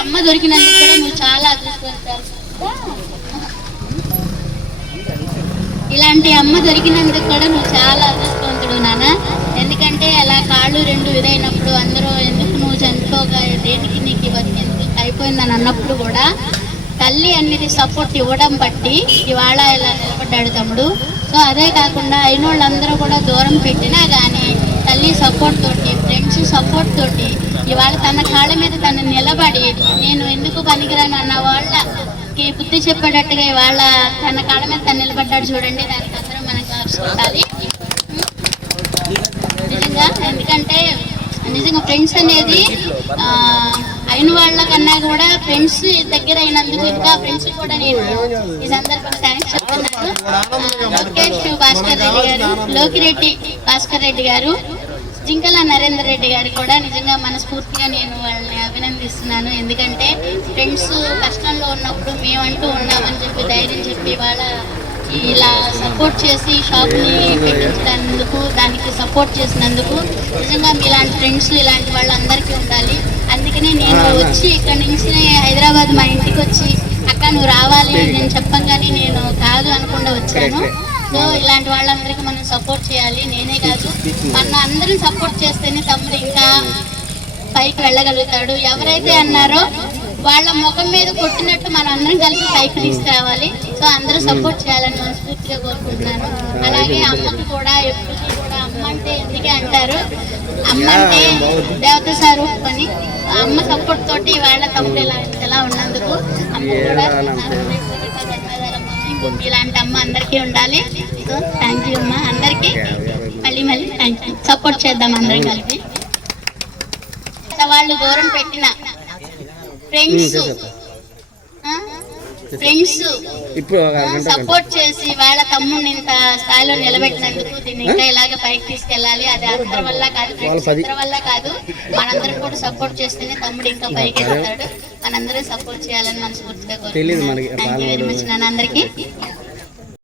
అమ్మ దొరికినందుకు కూడా నువ్వు చాలా అదృష్టవంతాలు ఇలాంటి అమ్మ దొరికినందుకు కూడా నువ్వు చాలా అదృష్టవంతుడు నాన్న. ఎందుకంటే అలా కాళ్ళు రెండు ఇదైనప్పుడు అందరూ ఎందుకు నువ్వు చనిపోగా దేనికి నీకు ఎందుకు అయిపోయిందని అన్నప్పుడు కూడా తల్లి అనేది సపోర్ట్ ఇవ్వడం బట్టి ఇవాళ ఇలా నిలబడ్డాడు తమ్ముడు. సో అదే కాకుండా అయిన వాళ్ళందరూ కూడా దూరం పెట్టినా కానీ తల్లి సపోర్ట్ తోటి సపోర్ట్ తోటి ఇవాళ తన కాళ్ళ మీద తను నిలబడి నేను ఎందుకు పనికిరాను అన్న వాళ్ళకి బుద్ధి చెప్పేటట్టుగా ఇవాళ తన కాళ్ళ మీద తను నిలబడ్డాడు చూడండి దానికి అందరం మనం క్లాప్స్ నిజంగా ఎందుకంటే నిజంగా ఫ్రెండ్స్ అనేది అయిన వాళ్ళ కన్నా కూడా ఫ్రెండ్స్ దగ్గర అయినందుకు ఇంకా ఫ్రెండ్స్ కూడా నేను ఈ సందర్భంగా థ్యాంక్స్ చెప్తున్నాను. లోకేష్ భాస్కర్ రెడ్డి గారు లోకిరెడ్డి భాస్కర్ రెడ్డి గారు జింకల నరేందర్ రెడ్డి గారికి కూడా నిజంగా మనస్ఫూర్తిగా నేను వాళ్ళని అభినందిస్తున్నాను. ఎందుకంటే ఫ్రెండ్స్ కష్టంలో ఉన్నప్పుడు మేమంటూ ఉన్నామని చెప్పి ధైర్యం చెప్పి వాళ్ళ ఇలా సపోర్ట్ చేసి షాప్ని పెట్టించినందుకు దానికి సపోర్ట్ చేసినందుకు నిజంగా మీలాంటి ఫ్రెండ్స్ ఇలాంటి వాళ్ళందరికీ ఉండాలి. అందుకనే నేను వచ్చి ఇక్కడ నుంచి హైదరాబాద్ మా ఇంటికి వచ్చి అక్క నువ్వు రావాలి అని నేను చెప్పంగానే నేను కాదు అనకుండా వచ్చాను. సో ఇలాంటి వాళ్ళందరికీ మనం సపోర్ట్ చేయాలి. నేనే కాదు. మన అందరం సపోర్ట్ చేస్తేనే తమ్ముడు ఇంకా పైకి వెళ్ళగలుగుతాడు. ఎవరైతే అన్నారో వాళ్ళ ముఖం మీద కొట్టినట్టు మనం అందరం కలిసి పైకి తీసుకురావాలి సో అందరూ సపోర్ట్ చేయాలని మనస్ఫూర్తిగా కోరుకుంటున్నాను. అలాగే అమ్మకి కూడా ఎప్పటికీ కూడా అమ్మ అంటే ఎందుకే అంటారు? అమ్మ అంటే దేవత స్వరూపని అమ్మ సపోర్ట్ తోటి వాళ్ళ తమ్ముడు ఇలా ఇలా ఉన్నందుకు అమ్మ కూడా ఇలాంటి అమ్మ అందరికీ ఉండాలి. సో థ్యాంక్ యూ అమ్మా అందరికీ. మళ్ళీ మళ్ళీ థ్యాంక్ యూ సపోర్ట్ చేద్దాం అందరం కలిపి. వాళ్ళు దూరం పెట్టిన ఫ్రెండ్స్ ఫ్రెండ్స్ సపోర్ట్ చేసి వాళ్ళ తమ్ముడిని ఇంత స్థాయిలో నిలబెట్టినందుకు దీన్ని ఇంకా ఇలాగే పైకి తీసుకెళ్ళాలి. అది అందరి వల్ల కాదు. అందరి వల్ల కాదు. మనందరం కూడా సపోర్ట్ చేస్తేనే తమ్ముడు ఇంకా పైకి వెళ్తాడు. మనందరం సపోర్ట్ చేయాలని మనస్ఫూర్తిగా మనకి. థ్యాంక్ యూ వెరీ మచ్ నాన్న అందరికీ